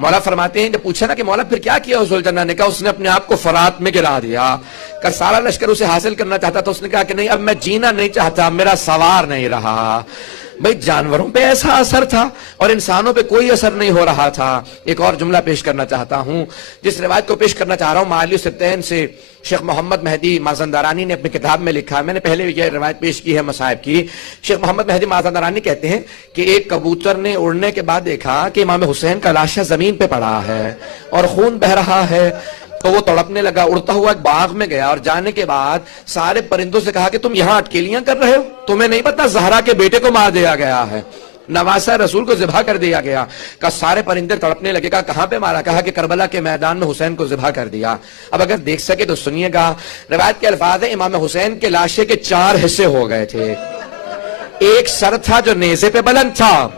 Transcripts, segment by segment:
مولا فرماتے ہیں جب پوچھا نا کہ مولا پھر کیا کیا ذوالجنہ نے کہا اس نے اپنے آپ کو فرات میں گرا دیا کہ سارا لشکر اسے حاصل کرنا چاہتا تھا، اس نے کہا کہ نہیں اب میں جینا نہیں چاہتا، میرا سوار نہیں رہا۔ بھئی جانوروں پہ ایسا اثر تھا اور انسانوں پہ کوئی اثر نہیں ہو رہا تھا۔ ایک اور جملہ پیش کرنا چاہتا ہوں، جس روایت کو پیش کرنا چاہ رہا ہوں معالی الستین سے شیخ محمد مہدی مازندرانی نے اپنی کتاب میں لکھا ہے، میں نے پہلے یہ روایت پیش کی ہے مصائب کی۔ شیخ محمد مہدی مازندرانی کہتے ہیں کہ ایک کبوتر نے اڑنے کے بعد دیکھا کہ امام حسین کا لاشا زمین پہ پڑا ہے اور خون بہ رہا ہے، تو وہ تڑپنے لگا، اڑتا ہوا ایک باغ میں گیا اور جانے کے بعد سارے پرندوں سے کہا کہ تم یہاں اٹکیلیاں کر رہے ہو، تمہیں نہیں پتا زہرا کے بیٹے کو مار دیا گیا ہے، نواسہ رسول کو ذبح کر دیا گیا۔ کہا سارے پرندے تڑپنے لگے، کہا کہاں پہ مارا؟ کہا کہ کربلا کے میدان میں حسین کو ذبح کر دیا۔ اب اگر دیکھ سکے تو سنیے گا، روایت کے الفاظ ہیں امام حسین کے لاشے کے 4 حصے ہو گئے تھے۔ ایک سر تھا جو نیزے پہ بلند تھا،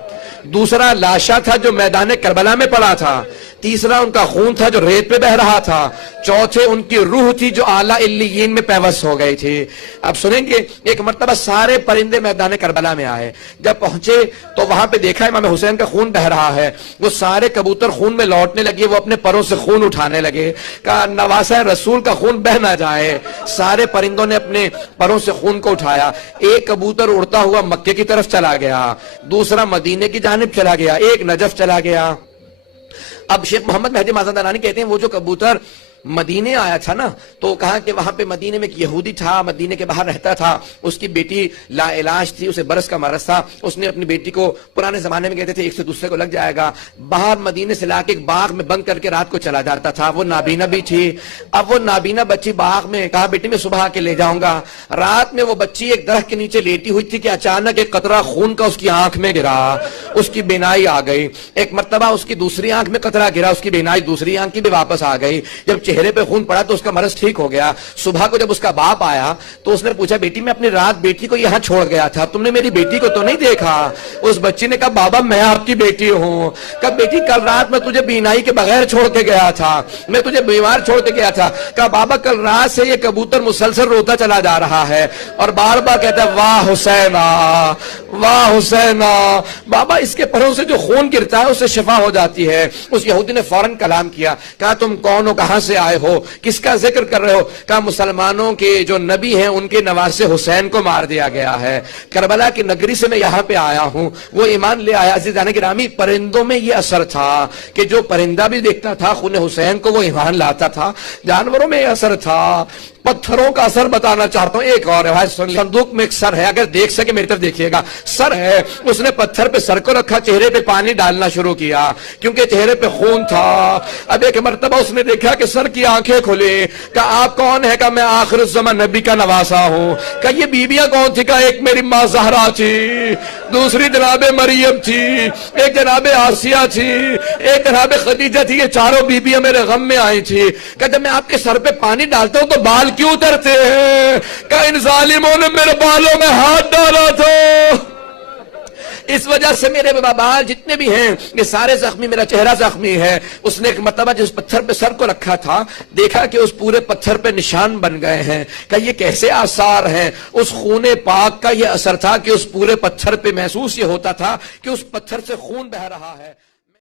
دوسرا لاشا تھا جو میدان کربلا میں پڑا تھا، تیسرا ان کا خون تھا جو ریت پہ بہ رہا تھا، چوتھے ان کی روح تھی جو اعلیٰ علیین میں پیوست ہو گئی تھی۔ اب سنیں گے، ایک مرتبہ سارے پرندے میدان کربلا میں آئے، جب پہنچے تو وہاں پہ دیکھا امام حسین کا خون بہ رہا ہے، وہ سارے کبوتر خون میں لوٹنے لگے، وہ اپنے پروں سے خون اٹھانے لگے، کہا نواسہ رسول کا خون بہ نہ جائے۔ سارے پرندوں نے اپنے پروں سے خون کو اٹھایا، ایک کبوتر اڑتا ہوا مکے کی طرف چلا گیا، دوسرا مدینے کی جانب چلا گیا، ایک نجف چلا گیا۔ اب شیخ محمد مہدی مازندرانی کہتے ہیں وہ جو کبوتر مدینے آیا تھا نا، تو کہا کہ وہاں پہ مدینے میں ایک یہودی تھا، مدینے کے باہر رہتا تھا، اس کی بیٹی لا علاج تھی، اسے برس کا مرض تھا، اس نے اپنی بیٹی کو، پرانے زمانے میں کہتے تھے ایک سے دوسرے کو لگ جائے گا، باہر مدینے سے لا کے ایک باغ میں بند کر کے رات کو چلا جاتا تھا، وہ نابینا بھی تھی۔ اب وہ نابینا بچی باغ میں، کہا بیٹی میں صبح آ کے لے جاؤں گا۔ رات میں وہ بچی ایک درخت کے نیچے لیٹی ہوئی تھی کہ اچانک ایک قطرہ خون کا اس کی آنکھ میں گرا، اس کی بینائی آ گئی۔ ایک مرتبہ اس کی دوسری آنکھ میں قطرہ گرا، اس کی بینائی دوسری آنکھ کی بھی واپس آ گئی۔ جب چہرے پہ خون پڑا تو اس کا مرض ٹھیک ہو گیا۔ صبح کو جب اس کا باپ آیا تو اس نے پوچھا بیٹی میں اپنی رات بیٹی کو یہاں چھوڑ گیا تھا، تم نے میری بیٹی کو تو نہیں دیکھا؟ اس بچی نے کہا بابا میں آپ کی بیٹی ہوں۔ کہا بیٹی کل رات میں تجھے بینائی کے بغیر چھوڑ کے گیا تھا، میں تجھے بیمار چھوڑ کے گیا تھا۔ کہا بابا کل رات سے یہ کبوتر مسلسل روتا چلا جا رہا ہے اور بار بار کہتا ہے واہ حسینا واہ حسینا۔ بابا اس کے پروں سے جو خون گرتا ہے اس سے شفا ہو جاتی ہے۔ اس یہودی نے فوراً کلام کیا، کہا تم کون ہو، کہاں سے آئے ہو، کس کا ذکر کر رہے ہو؟ کہا مسلمانوں کے جو نبی ہیں ان کے نواسے حسین کو مار دیا گیا ہے، کربلا کی نگری سے میں یہاں پہ آیا ہوں، وہ ایمان لے آیا۔ عزیزان گرامی، پرندوں میں یہ اثر تھا کہ جو پرندہ بھی دیکھتا تھا خون حسین کو وہ ایمان لاتا تھا۔ جانوروں میں یہ اثر تھا۔ پتھروں کا اثر بتانا چاہتا ہوں، ایک اور روایت سن لیں۔ صندوق میں ایک سر ہے، اگر دیکھ سکے میری طرف دیکھیے گا، سر ہے، اس نے پتھر پہ سر کو رکھا، چہرے پہ پانی ڈالنا شروع کیا کیونکہ چہرے پہ خون تھا۔ اب ایک مرتبہ اس نے دیکھا کہ سر کی آنکھیں کھلی، کہا آپ کون ہے؟ کہا میں آخر الزمان نبی کا نواسا ہوں۔ کہا یہ بیویاں کون تھی؟ کہا ایک میری ماں زہرا تھی، دوسری جناب مریم تھی، ایک جناب آسیہ تھی، ایک جناب خدیجہ تھی، یہ چاروں بیویاں میرے غم میں آئی تھی۔ کہا جب میں آپ کے سر پہ پانی ڈالتا ہوں تو بال کیوں اترتے ہیں؟ کہ ان ظالموں نے میرے بالوں میں ہاتھ ڈالا تھا، اس وجہ سے میرے بال جتنے بھی ہیں یہ سارے زخمی، میرا چہرہ زخمی ہے۔ اس نے ایک مرتبہ جس پتھر پہ سر کو رکھا تھا دیکھا کہ اس پورے پتھر پہ نشان بن گئے ہیں، کہ یہ کیسے آثار ہیں؟ اس خون پاک کا یہ اثر تھا کہ اس پورے پتھر پہ محسوس یہ ہوتا تھا کہ اس پتھر سے خون بہ رہا ہے۔